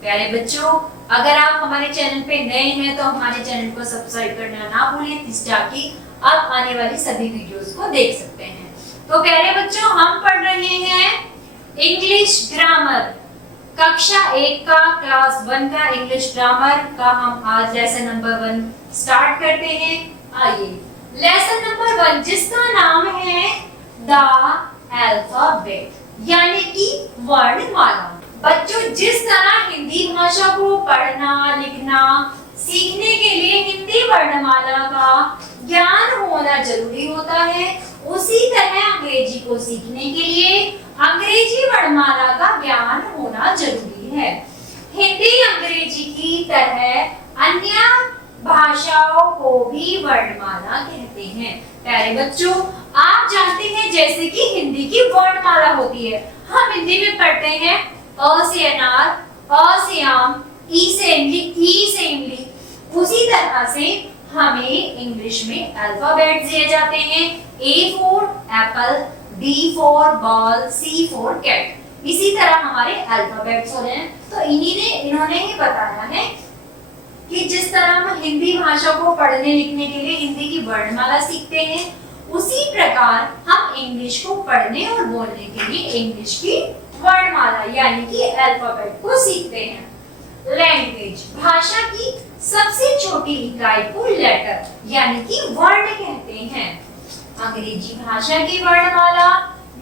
प्यारे बच्चों, अगर आप हमारे चैनल पे नए हैं तो हमारे चैनल को सब्सक्राइब करना ना भूलें, ताकि आप आने वाली सभी वीडियोस को देख सकते हैं। तो प्यारे बच्चों, हम पढ़ रहे हैं इंग्लिश ग्रामर, कक्षा 1 का क्लास 1 का इंग्लिश ग्रामर का हम आज लेसन नंबर 1 स्टार्ट करते हैं। आइए, लेसन नंबर 1 जिसका नाम है द अल्फाबेट, यानी कि वर्णमाला। बच्चों, जिस तरह हिंदी भाषा को पढ़ना लिखना सीखने के लिए हिंदी वर्णमाला का ज्ञान होना जरूरी होता है, उसी तरह अंग्रेजी को सीखने के लिए अंग्रेजी वर्णमाला का ज्ञान होना जरूरी है। हिंदी अंग्रेजी की तरह अन्य भाषाओं को भी वर्णमाला कहते हैं। प्यारे बच्चों, आप जानते हैं जैसे कि हिंदी की वर्णमाला होती है, हम हिंदी में पढ़ते हैं अ से अनार, अ से आम, ई से इमली, ई से इमली। उसी तरह से हमें इंग्लिश में अल्फाबेट दिए जाते हैं, A for apple, B for ball, C for cat. इसी तरह हमारे अल्फाबेट्स हो रहे हैं। तो इन्होंने ही बताया है कि जिस तरह हम हिंदी भाषा को पढ़ने लिखने के लिए हिंदी की वर्णमाला सीखते हैं, उसी प्रकार हम इंग्लिश को पढ़ने और बोलने के लिए इंग्लिश की वर्णमाला यानी कि अल्फाबेट को सीखते हैं। लैंग्वेज, भाषा की सबसे छोटी इकाई को लेटर यानी कि वर्ण कहते हैं। अंग्रेजी भाषा की वर्णमाला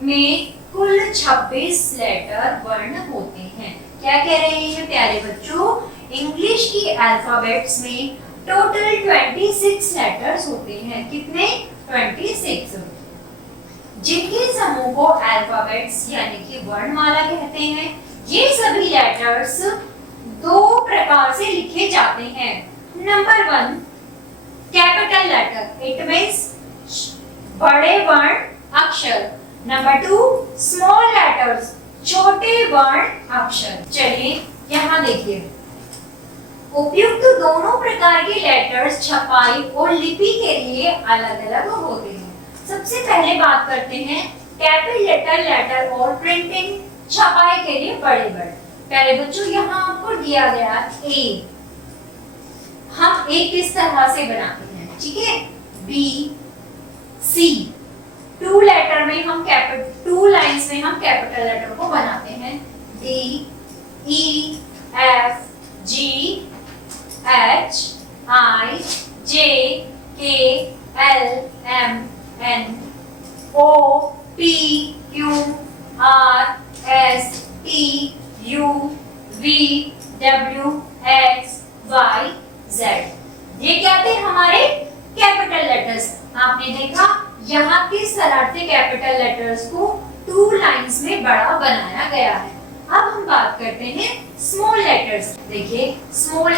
में कुल 26 लेटर वर्ण होते हैं। क्या कह रहे हैं प्यारे बच्चों? इंग्लिश की अल्फाबेट्स में टोटल 26 लेटर्स होते हैं। कितने? 26, जिनके समूह को अल्फाबेट्स यानी कि वर्णमाला कहते हैं। ये सभी लेटर्स दो प्रकार से लिखे जाते हैं। Number 1 capital letter, it means बड़े वर्ण अक्षर। नंबर 2 स्मॉल लेटर्स, छोटे वर्ण अक्षर। चलिए यहाँ देखिए, उपयुक्त दोनों प्रकार के लेटर्स छपाई और लिपि के लिए अलग अलग होते हैं। सबसे पहले बात करते हैं कैपिटल लेटर और प्रिंटिंग, छपाई के लिए बड़े बड़े। पहले बच्चों, यहाँ आपको दिया गया ए, हम ए किस तरह से बनाते हैं, ठीक है? बी, सी, 2 लेटर में हम टू लाइंस में हम कैपिटल लेटर को बनाते हैं। D, E, F, G, H, I, J, K, L, M, N, O, P, Q, R, S, T, U, V, W, X, Y, Z. ये क्या थे? हमारे कैपिटल लेटर्स। आपने देखा यहाँ किस तरह से कैपिटल लेटर्स को 2 लाइंस में बड़ा बनाया गया है। अब हम बात करते हैं स्मॉल लेटर्स। देखिए, स्मॉल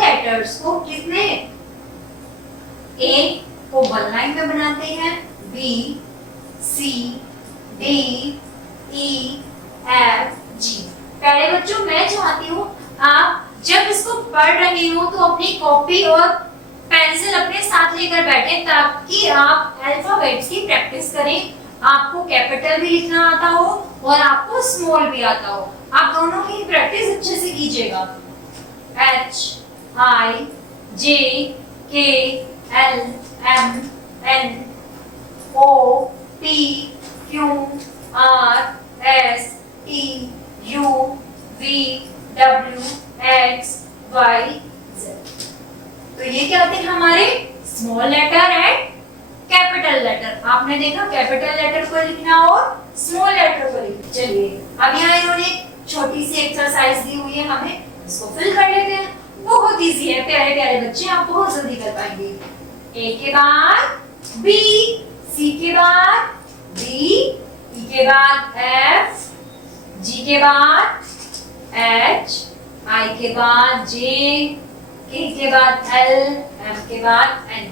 लेटर्स को कितने? ए को 1 लाइन में बनाते हैं, बी, सी, डी, ई, एफ, जी। पहले बच्चों, मैं चाहती हूँ आप जब इसको पढ़ रहे हो तो अपनी कॉपी और पेंसिल अपने साथ लेकर बैठे, ताकि आप अल्फाबेट्स की प्रैक्टिस करें। आपको कैपिटल भी लिखना आता हो और आपको स्मॉल भी आता हो। आप दोनों की प्रैक्टिस अच्छे से कीजिएगा। H, I, J, K, L, M, N, O, P, Q, R, S, T, U, V, W, X, Y, Z. तो ये क्या थे? हमारे small letter and capital letter. आपने देखा कैपिटल लेटर को लिखना और स्मॉल लेटर को लिखना। चलिए, अब यहाँ इन्होंने छोटी सी एक्सरसाइज दी हुई है, हमें इसको फिल कर लेते हैं। बहुत इजी है प्यारे प्यारे बच्चे, आप बहुत जल्दी कर पाएंगे। ए के बाद बी, सी के बाद डी, ई के बाद एफ, जी के बाद एच, आई के बाद जे, के बाद एल, एम के बाद एन।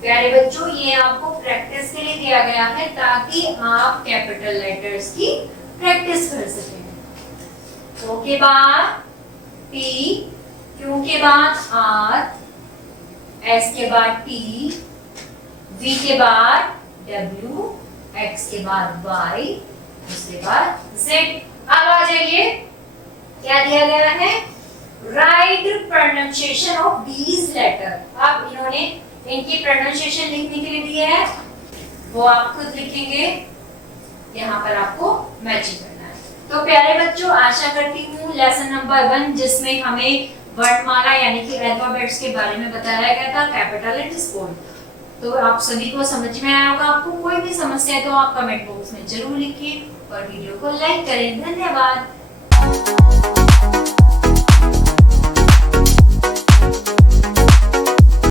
प्यारे बच्चों, ये आपको प्रैक्टिस के लिए दिया गया है ताकि आप कैपिटल लेटर्स की प्रैक्टिस कर सकें। ओ के बाद पी, क्यू के बाद आर, एस के बाद टी, वी के बाद डब्ल्यू, एक्स के बाद वाई, उसके बाद जेड। अब आ जाइए क्या दिया गया है? Right pronunciation of these letter. अब इन्होंने इनकी प्रोनाउंसिएशन लिखने के लिए दिया है, वो आप खुद लिखेंगे, यहाँ पर आपको मैचिंग करना है। तो प्यारे बच्चों, आशा करती हूँ लेसन नंबर 1 जिसमें हमें वर्णमाला यानी कि अल्फाबेट्स के बारे में बताया गया था, कैपिटल एंड स्मॉल, तो आप सभी को समझ में आया होगा। आपको कोई भी समस्या है तो आप कमेंट बॉक्स में जरूर लिखिए और वीडियो को लाइक करें। धन्यवाद।